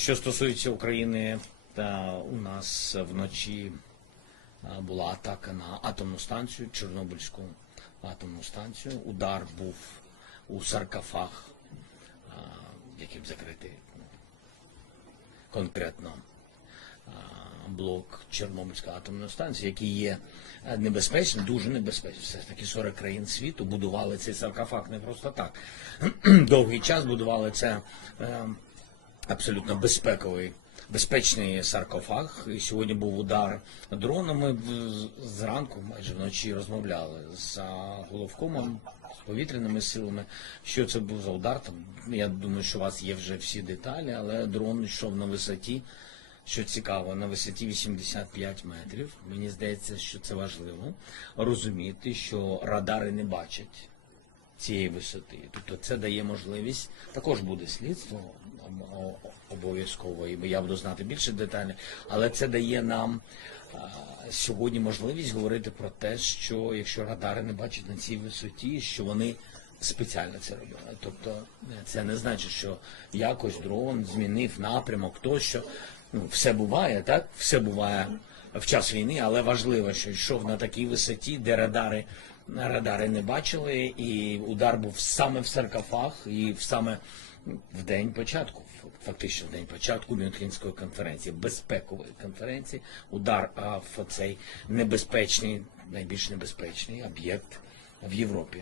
Що стосується України, та у нас вночі була атака на атомну станцію, Чорнобильську атомну станцію. Удар був у саркофаг, яким закритий ну, конкретно блок Чорнобильської атомної станції, який є е, небезпечним, дуже небезпечним. Все ж таки 40 країн світу будували цей саркофаг не просто так. Довгий час будували це е, абсолютно безпековий. Безпечний саркофаг. І сьогодні був удар дроном. Ми в- зранку, майже вночі, розмовляли з головкомом, з повітряними силами. Що це був за удар? Там я думаю, що у вас є вже всі деталі, але дрон йшов на висоті що цікаво, на висоті 85 метрів. Мені здається, що це важливо розуміти, що радари не бачать цієї висоти. Тобто це дає можливість, також буде слідство обов'язково, і я буду знати більше деталей, але це дає нам сьогодні можливість говорити про те, що якщо радари не бачать на цій висоті, що вони спеціально це робили. Тобто е, це не значить, що якось дрон змінив напрямок, тощо. Ну, все буває, так? Все буває в час війни, але важливо, що йшов на такій висоті, де радари, радари не бачили, і удар був саме в саркофаг, і саме в день початку, фактично в день початку Мюнхенської конференції, безпекової конференції, удар в цей небезпечний, найбільш небезпечний об'єкт в Європі.